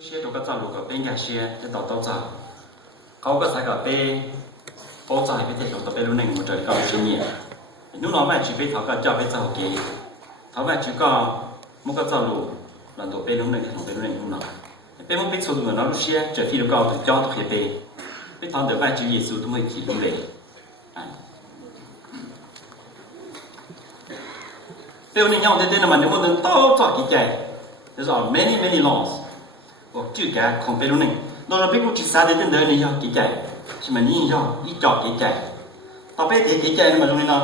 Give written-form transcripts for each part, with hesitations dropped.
些都个走路个边个些，这到走，เขาก็ใส่กับเป้โป้จ่ายไปเที่ยวกับเป้รุ่นหนึ่งหมดเลยก็ชิ้นนี้นู่นน้องแม่ชีวิตเขาก็จะไปเจ้าเกย์เขาแม่ชีก็มันก็เจ้าลูกหลังตัวเป้รุ่นหนึ่งของเป้รุ่นหนึ่งนู่นน้องเป้มันเป็นส่วนเหมือนเราลูกเชี่ยจะที่เราก็ถูกย้อนถูกเฮเป้เป้ทำเดี๋ยวแม่ชีวิตสูตรไม่ขี่รุ่นเลยเป้วันนี้ยังเต้นๆมันเดี๋ยวมันต้องต่อจ่อกี่แก่ there's many laws บอกชื่อแกของเป้รุ่นหนึ่งเราเป้กูจิตสาเดินนี่ยอกี่แก่ใช่ไหมนี่ยออีจ่อกี่แก่ต่อไปเด็กกี่แก่นี่มาตรงนี้เนาะ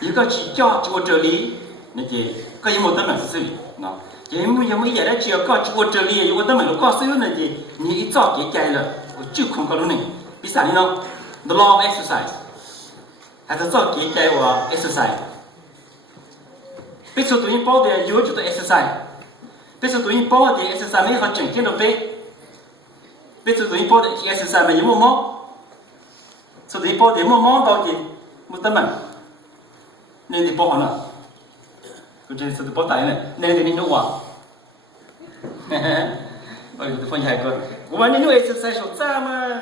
一个去教去我这里，那些个有没得门事喏，有没也来去教去我这里，有我得门了，告诉那些你一早给改了，我就空搞了呢。比啥呢 ？The law of exercise， 还是早给改我 exercise。别说对你包的有就的 exercise， 别说对你包的 exercise 没好整天都背，别说对你包的 exercise 没有么忙，说对你包的么忙到的没得门。nên thì bỏ nó, cái chuyện sự bỏ tay này, nên thì nó vào, ôi tôi phân giải cơ, của bạn nên exercise số ra mà,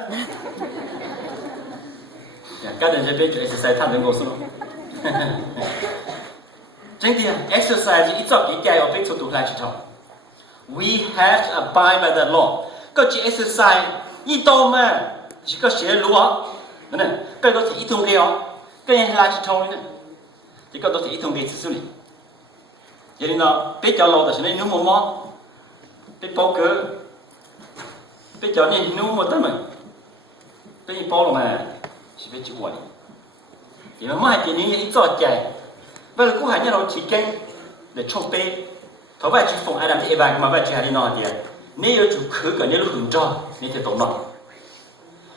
các bạn sẽ biết chuyện exercise tham gia ngồi xuống, chính thì exercise ít cho cái cái ở bên số tụ lại chỉ thôi, we have to abide by the law, cái chuyện exercise ít đâu mà, chỉ có写luật, này, cái đó thì ít thông điều, cái này là chỉ thôi này. Chỉ có thể thông tin xử lý. Vậy nên là bây giờ lâu là nên nấu món, bây bao cỡ, bây giờ nên nấu một tấm mình, bây bao rồi mà chỉ biết chịu quản. Thì mà mai thì nên ít cho chạy, bây giờ cũng hay như là chỉ kén để chọn bê, thấu vậy chỉ phòng Adam thì Eva mà vậy chỉ hay đi nói thì nếu chủ khứ cả nếu hưởng cho nên thì tổng nó,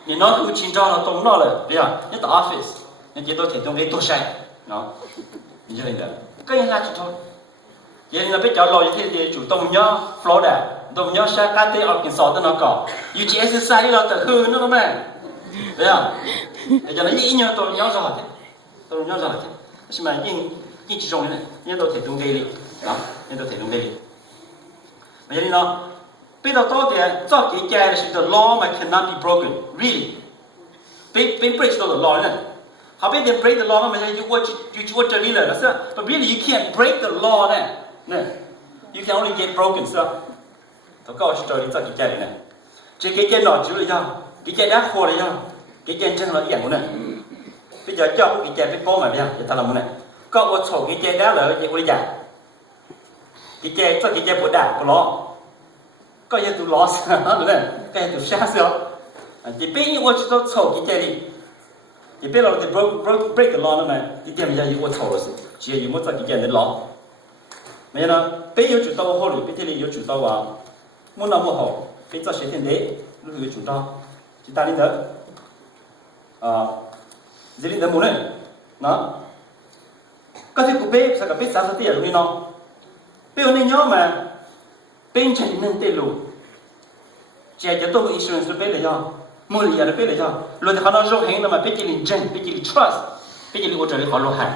nếu nó hưởng chín cho nó tổng nó là bây giờ nếu tại office nên chỉ tôi thể thông tin tôi sai. Nó, như thế này, cái là chỉ thôi. Vậy là bây giờ lo như thế thì chủ động nhớ Florida, động nhớ sang các tế ở kinh sọ nó có, you chỉ exercise là tự hư nó mà, thấy không? Bây giờ nó ý nhớ tôi nhớ rõ thế, tôi nhớ rõ thế, nhưng mà in chỉ trong này, nhớ tôi thể trung đi, đó, nhớ tôi thể trung đi. Vậy nên nó, bây giờ tôi thì cho cái là the law mà cannot be broken, really. Bây break the law này. How about they break the law? You watch the leader, but really you can't break the law. You can only get broken. So, tôi có cho đi cho cái này. Chỉ cái nào chịu được không? Cái đã khô được không? Cái chân là dạng của này. Bây giờ cho cái biết bố mà biết không? Ta làm này. Có một số cái đã là cái của dạng. Cái cho cái bộ đạn của nó. Có những tụ loss, cái tụ sát sao? Thì bên như watch tôi số cái đi. Thì bây giờ thì break the law này, thì điểm giờ yêu thầu rồi, chỉ yêu một cái cái law. Mà nó bây giờ chủ tàu hồ rồi, bây giờ yêu chủ tàu vào, muốn làm một hồ, bây giờ sẽ thế đấy, lúc yêu chủ tàu, chỉ ta đi đó, gì đi đó muốn này, nó, cái gì cũng biết, sao cái biết sao sao tiền rồi nó, bây giờ nên nhớ mà, bên trên nên tiền luôn, chỉ là tôi có insurance rồi bây giờ. Mua liền là biết là sao? Rồi thì họ nói rồi hiện là mà biết chỉ là chân, biết chỉ là trust, biết chỉ là ở đây họ lo hàng.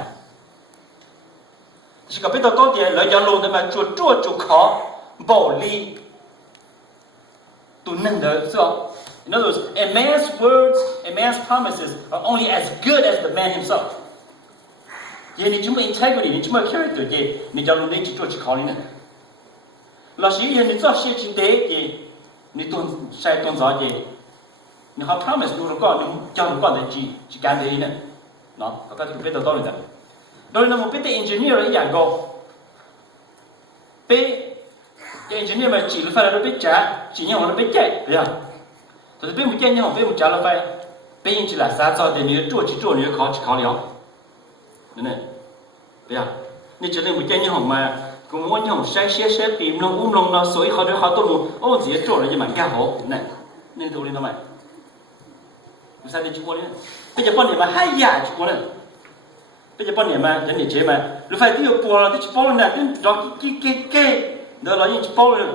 Chỉ có biết đâu thì lợi dụng luôn để mà chuột khó bảo lý tụi nên được sao? In other words, a man's words, a man's promises are only as good as the man himself. Vậy nên chúng ta integrity, chúng ta character thì nên cho luôn đến chỉ khó lên này. Là sĩ hiện nên cho sĩ chính tế thì nên tuân sai tuân gió thì nhưng họ promise luôn có nhưng cho nó có thể chỉ can đấy nè, nó các bạn biết được đâu rồi đấy. Rồi là một cái engineer ấy dạng go, cái engineer mà chỉ là phải là nó biết trả, chỉ nhau nó biết chạy, thấy không? Thì biết một chạy nhau, biết một trả là phải, biết chỉ là sao cho để người chỉ khó liệu, này, thấy không? Nên chỉ là một chạy nhau mà cũng muốn nhau sai tìm nó lông nó soi họ tôi muốn, ô gì chỗ là gì mà cao hổ, này, nên tôi lên nó mày. Sao đi chụp lên? Bây giờ bọn này mà hay giả chụp lên. Bây giờ bọn này mà dẫn đi chế mà, rồi phải tiêu bò là chụp lên này, đó cái, đó là những chụp lên.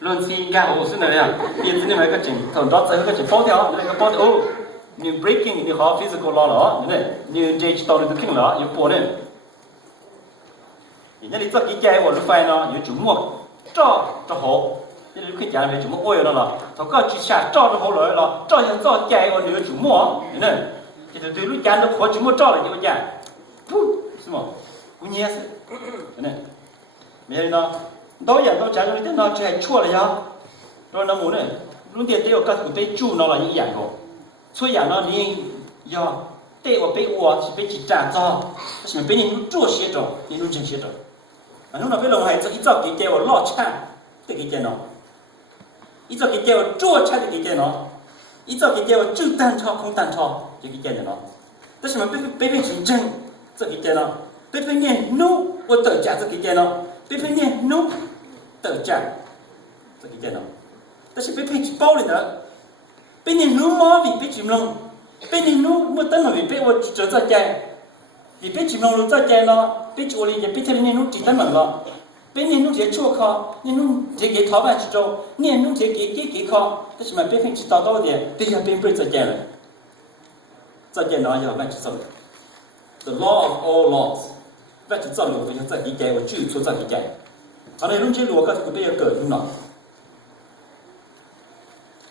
Luôn xin ga hồ xin này à? Bây giờ này cái chuyện, thằng đó sẽ cái chuyện bò theo, cái bò theo, như breaking như họ physical law đó, như J tao được kinh đó, như bò lên. Thì nhớ đi cho cái của rồi phải nó, như chụp một, cho hộ cái lúc khi trả về chúng ôi nó là thằng có chỉ xả cho hộ rồi là cho hiện cho chạy ở nửa chúng mua nên thì từ lúc trả nó khó chúng mua cho là như vậy chả đúng không cũng nhẹ nên bây giờ nó đó giờ nó trả cho nó chạy chua là sao rồi nó muốn này lúc tiền tiêu các cái chu nó là những dạng rồi所以呢你要对我被我是被去站着是被你做写着你弄成写着啊弄到被龙孩子一早给我老产的给电脑一早给我做产的给电脑一早给我正单超空单超就给电脑但是嘛被成真这给电脑被念怒我等价这给电脑被念怒等价这给电脑但是被包里的被你怒毛比被金龙，被你怒我等了比被我做在家，你被金龙在家呢，被我里也被他你怒几等了，被你怒些错考，你怒些给逃办去做，你怒些给考，但是嘛被分知道到的，被下被在家了，在家呢要办去做 ，the law of all laws， 办去做了我要在给家，我就做在给家，后来弄些路我告诉我被要搞用了。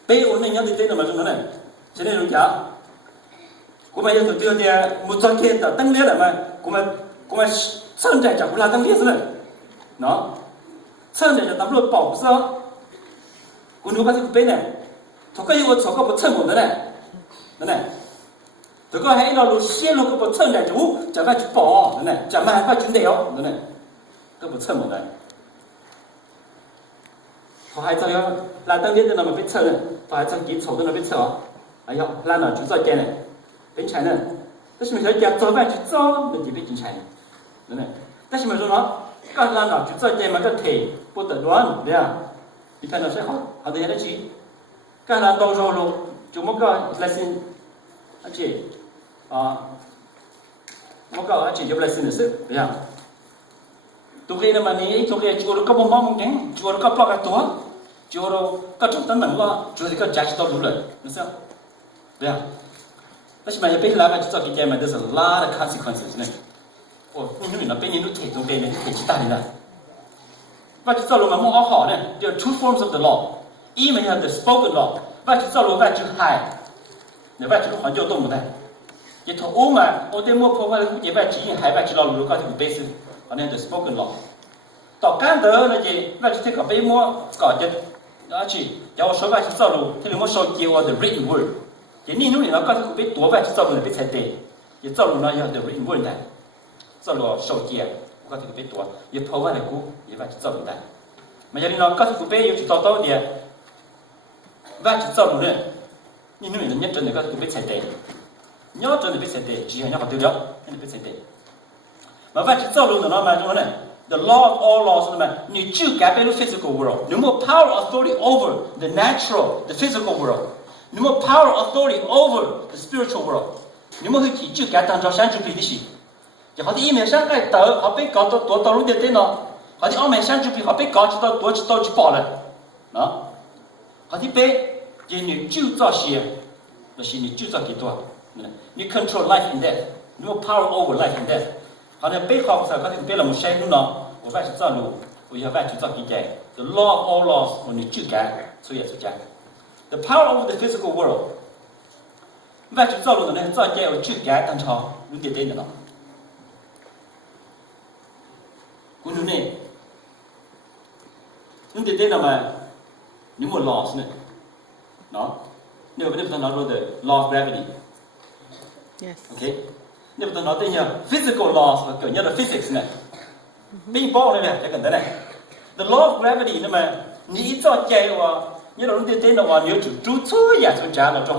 bây ổn định nhau thì tên là mà chúng nó này cho nên đúng chả của mày giờ từ từ một tuần kia ta tăng lên là mà của mày sơn chạy chẳng là tăng lên rồi nó sơn chạy tắm luôn bỏ sao của nó có cái bên này thôi cái yêu cho có một chân một này thôi có hãy lo xe luôn có một chân này chú chẳng phải chú bỏ này chẳng mà phải chú đéo này có một chân một này họ hay sao là tăng lên là mà biết chơi này họ hay sao kỹ thuật nó biết chơi à ya là nó chú chơi cái này bên trái này但是mình thấy đẹp cho bạn chú cho mình chỉ biết chính trái này này但是mình说nó cái là nó chú chơi cái mà cái thể bộ tự đoán đấy à thì phải nó sẽ họ thấy là gì cái là đâu rồi luôn chúng một cái lesson anh chị một cái anh chị giúp lesson nữa sự đấy à tụi kia mà ní tụi kia chúa có bom bom cái chúa có plug cái tua chúa có chút tấn mạnh quá chúa thì có giá trị to đủ rồi đúng không đấy à但是嘛，被拉个去做给家嘛，都是 lot of consequences 呢。哦，你那边你都提中间呢，提其他的呢。ว่าจะ做了嘛，莫好好呢。There are two forms of the law. 一门 have the spoken law. ว่าจะ做了ว่า就 high， 那ว่า就环境动物的。也从欧嘛，我对莫破坏了也ว่า基因还ว่า就老路高这个 basis， 好像 the spoken law。到干得那些ว่า就这个被莫搞的，而且要我说ว่า就做了，他们莫说给我 the written word。thì ni lúc này nó có thể biết tua về cho mình biết thay thế, thì cho nó要 the written word này, cho nó sâu kia có thể biết tua, thì phô về lại cũ, thì về cho mình này, mà giờ nó có thể biết yêu cho tao thì về cho nó nữa, ni lúc này nó nhất định có thể biết thay thế, nhớ cho nó biết thay thế, chỉ là nhớ được đó, nó biết thay thế, mà về cho nó mà chúng này, the law of all laws mà, như chưa cả bên physical world, no more power authority over the natural, the physical world. No more power authority over the spiritual world. No more chỉ chịu cả tăng cho sáng chụp đi gì. Chỉ họ thì sáng cái tờ họ biết có tổ lúc tiền nó. Họ thì ông sáng chụp họ biết có chỉ tổ chỉ bỏ lại. Đó. Họ thì biết chỉ như chịu cho gì, là gì như chịu cho cái tổ. Như control life and death. No more power over life and death. Họ thì biết họ sẽ có thể biết là một sáng nó. Của bạn sẽ cho luôn. Của bạn sẽ cho cái gì. The law of all laws của như chịu cả. So yes, chịu. The power over the physical world. Và chúng ta luôn này cho cái ở chữ cái tăng cho luôn tiền tiền đó. Cũng này, luôn tiền tiền là mà những một laws này, đó. Nếu mà chúng ta nói về law of gravity, yes. Okay. Nếu mà chúng ta nói tới physical laws, kiểu như là physics này, ping pong này cái cái này. The law of gravity này mà nghĩ cho cái như là lúc tiên tiên nó nhớ chủ chú chúa ya cho trả là cho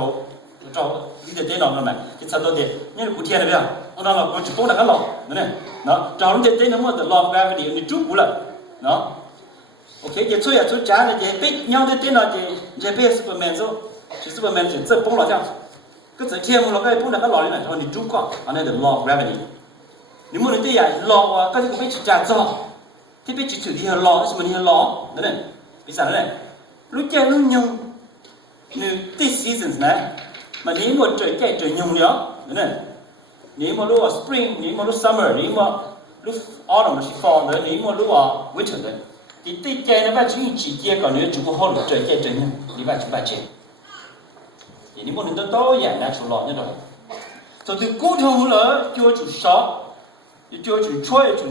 lúc tiên tiên nó mà cái sao tôi thì như là cụ thể này bây giờ nó là chủ bố là cái lọ này nó cho lúc tiên tiên nó mua the law of gravity như chú cũ là nó ok cái chúa ya cho trả là cái biết nhau tiên tiên là cái biết Superman rồi chỉ Superman chỉ tự bố là thế cái tự thiên một cái bố là cái lọ này cho như chú có anh ấy the law of gravity nếu mà nói tới ya law cái gì cũng biết trả cho thì biết chỉ xử lý law thì mình law đấy này bây giờ này lúc chơi lúc nhung như this seasons này mà nếu một trời nhung nữa này nếu một lúc spring nếu một lúc summer nếu một lúc autumn là fall nữa nếu một lúc winter này thì tây cái nó bắt chúng chỉ kia còn nếu chúng có hôn trời kia trời đi bắt chúng bắt chết thì nếu muốn nó to dạng là chủ lọ như đó rồi từ cũ thông lỡ chưa chủ sọ chưa chủ chơi chủ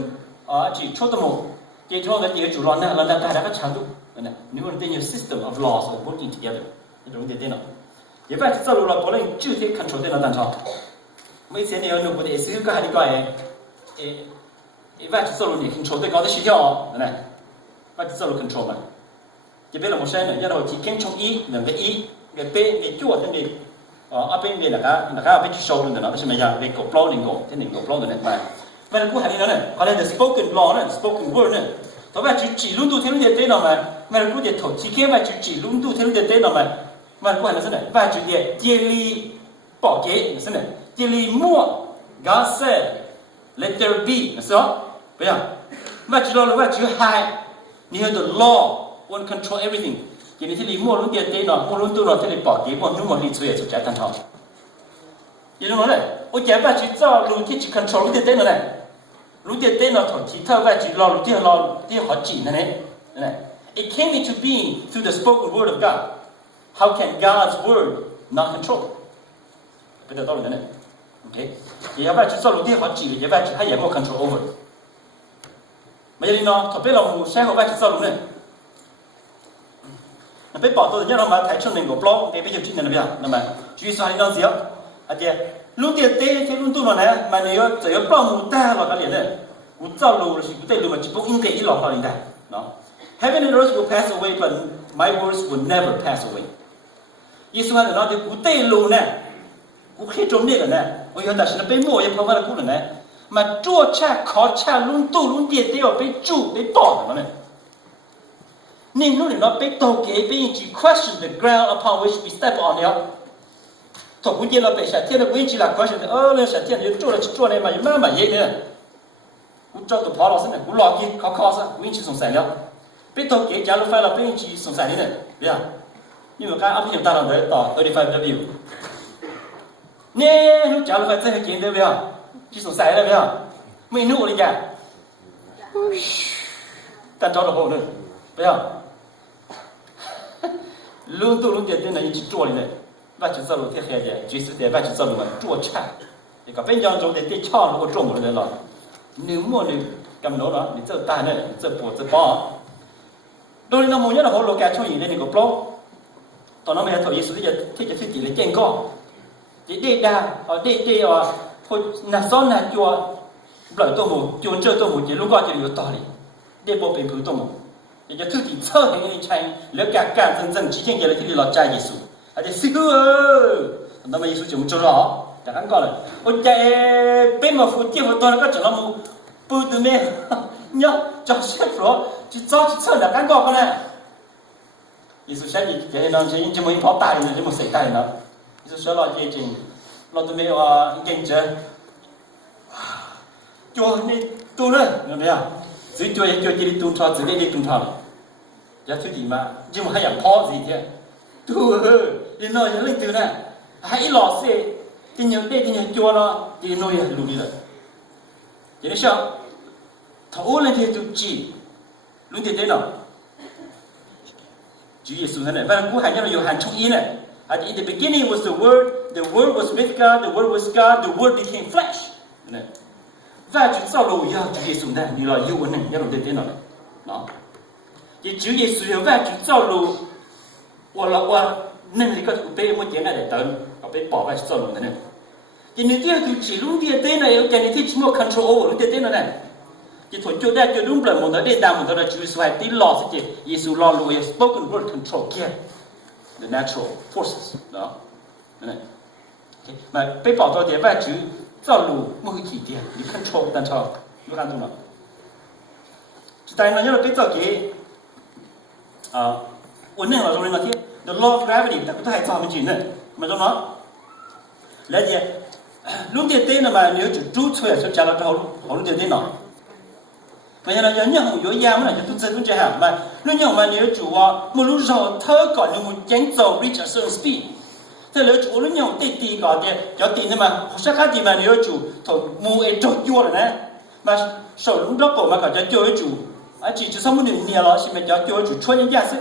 chỉ cho tao một thì cho cái gì chủ lọ này là ta đã có chán đủ này nếu mà tên system of laws are working together thì đúng thế nào vậy vậy sau đó là có lẽ chưa thể control thế nào đàn thọ mấy cái này nó có thể sử dụng cái cái vậy sau đó thì control cái cái gì này vậy sau đó control mà thì bây giờ một cái này giờ đầu chỉ kiến trong ý là cái ý cái b cái chuột thế này ở bên này là cái bên show luôn đó chứ mà giờ cái cột này cột này mà vậy là cũng hay này còn là the spoken law này spoken word này thôi vậy chỉ luôn tu theo như thế nào mà vậy là cũng để thổi chỉ kia vậy chỉ luôn tu theo như thế nào mà vậy cũng hay là thế này vậy chỉ để chia ly bỏ kế thế này chia ly mua God said let there be là sao bây giờ vậy chỉ là vậy chỉ hai như the law won't control everything chỉ nên thì mua luôn tiền thế nào mua luôn tu nào thì bỏ kế mua luôn một lít suy cho trái thành thọ vậy nó này ôi chả vậy chỉ cho luôn thì chỉ control luôn tiền thế này lúc tiền tên nó chỉ thao về chỉ lo lúc tiền họ chỉ này it came into being through the spoken word of God. How can God's word not control? Bây giờ tôi nói này, okay? Vậy vậy chỉ sau lúc tiền họ chỉ vậy vậy chỉ hay vậy có control over. Mà giờ nó thôi bây giờ mình sẽ học vậy chỉ sau lúc này. Nó bây bỏ tôi nhớ nó mà thấy trong mình có blog để bây giờ chuyện này là bây giờ, nó mà chú ý sao đi nói gì á? lúc tiền tê thì lúc tu nó này mà nếu chỉ có bao nhiêu ta là cái liền này, cú造路是不对路嘛，只不过应该一老好应该，喏。Heaven and earth will pass away, but my words will never pass away. 意思话是那就不对路呢，cú khi trốn đi rồi này, ôi giờ ta sẽ bị mua những phong văn cũ rồi này, mà chua cha khó cha luôn tu luôn tiền tê ở bị chủ bị bỏ rồi này. Nên lúc này nó bị tổ kế bị chỉ question the ground upon which we step on it. Thôi cũng chỉ là bị sát thiên là cũng chỉ là question lên sát thiên thì chua này mà vậy nữa. Cũng cho tụi phó老师呢，cũng lo kia khó sao, cũng chỉ sống sài了。biết tôi kể trả lời phải là biết chỉ sống sài thế này, biết à? Nhưng mà cái áp dụng ta làm đấy tỏ 35W. Nè, lúc trả lời phải thế kiện đấy biết à? Chỉ sống sài đấy biết à? Mình nuôi đi cả. Ta cho được hộ nữa, biết à? Luôn tu luôn tiền tiền này chỉ chua đi này, và chỉ sao luôn thế hệ gì, chỉ sự thế và chỉ sao luôn mà chua chả. Thì cái bên trong trong để cho nó có trộn rồi đấy là. Nếu mà được cầm nó đó, thì chơi tài này, chơi bỏ. Đôi lúc mình nhớ là họ lôi kéo cho gì đây này có blog, tao nói mấy thằng Giêsu thìจะที่เลยเก่งก็ที่ได้ด่าได้คนน่ะซ้อนน่ะจัวปล่อยตัวหมูจวนเจอตัวหมูจะรู้ก็จะอยู่ต่อเลยได้บ่เป็นผู้ตัวหมูจะที่ที่เชื่อให้ใช้แล้วการ真正之前嘅ที่เราใจเยซูอาจจะสิกูตอนนั้นเยซูจะมุ่งจุดหรอจากนั้นก็เลยโอ้ใจเป็นมาฟูเที่ยวตัวนั้นก็จะเรามุ่งปูตัวแม่nhớ cho xếp rồi chỉ cho chỉ sợ là cán cọp con này Giêsu sẽ gì cái nó chỉ mình phó tài rồi chỉ một sợi tài nữa Giêsu sẽ lo gì trình lo tụi mình kinh chế cho nên tu nữa được không chỉ cho chỉ đi tu cho chỉ đi tu cho giờ thứ gì mà chỉ một hai dạng phó gì thế tu đi nói những linh từ này hãy lo xe thì nhiều đây thì nhiều cho nó thì nói là lùi đi rồi vậy đấy sao thấu lên thì tụi chỉ luôn tiền thế nào Chúa Giêsu thế này và cũng hay nhớ là Gioan chung ý này in the beginning was the word was with God, the word was God, the word became flesh này và Chúa sau đầu giờ Chúa Giêsu này như là yêu này nhớ là tiền thế nào đó thì Chúa Giêsu và Chúa sau đầu qua nên thì có bé một tiếng này để tới có bé bỏ vào sau đầu này thì nếu tiêu tụi chỉ luôn tiền thế này cái này thì chỉ một control over luôn tiền thế này chỉ thôi cho đã cho đúng là một nơi để đào một nơi Chúa phải tí lo sẽ chỉ Giêsu lo luôn spoken word control kia the natural forces đó này mà被保到点外主造路某一点你 control 但超有看懂吗？但係因為被造嘅我那我說那天 the law of gravity 但係都係造唔緊嘅，咪咗嘛？嚟嘢，弄啲啲嘛，你要做做出嚟就加了之後，好弄啲啲喏。bây giờ là nhớ nhung yếu yam mà chúng ta cũng chơi hàng mà nếu nhung mà nếu chủ một lúc rồi thơ còn những một chén dầu reach a certain speed thế nếu chủ nếu nhung tì còn thì cho tì nhưng mà sẽ khác gì mà nếu chủ thổi mua ấy trộn chua rồi đấy mà sầu lúc đó cổ mà còn cho chơi chủ chỉ cho xong một年了，是没叫叫就穿人家是